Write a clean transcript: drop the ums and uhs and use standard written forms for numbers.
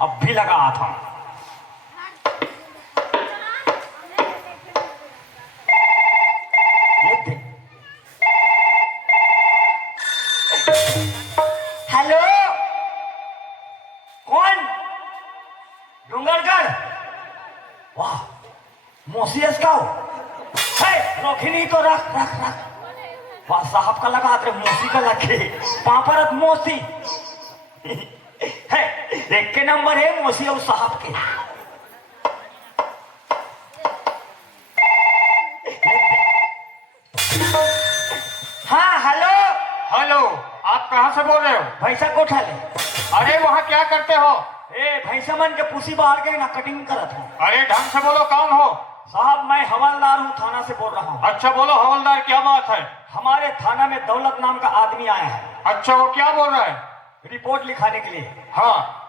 अब भी लगा आता हूँ। ये देख। हेलो, कौन? डूंगरगढ़। वाह, मौसी अस्काओ है, रोखिनी तो रख रख रख। वाह, साहब का लगा तेरे मौसी का लगे, पापरत मौसी है। एक के नंबर है मौसी और साहब के। हाँ हेलो। हेलो, आप कहाँ से बोल रहे हो? भैंसा कोठा ले। अरे वहाँ क्या करते हो? ए भैंसा मन के पूसी बाहर गए ना, कटिंग करत हूँ। अरे ढंग से बोलो, कौन हो? साहब मैं हवलदार हूँ, थाना से बोल रहा हूँ। अच्छा बोलो हवलदार, क्या बात है? हमारे थाना में दौलत नाम का आदमी आया है। अच्छा, वो क्या बोल रहा है? रिपोर्ट लिखाने के लिए। हाँ,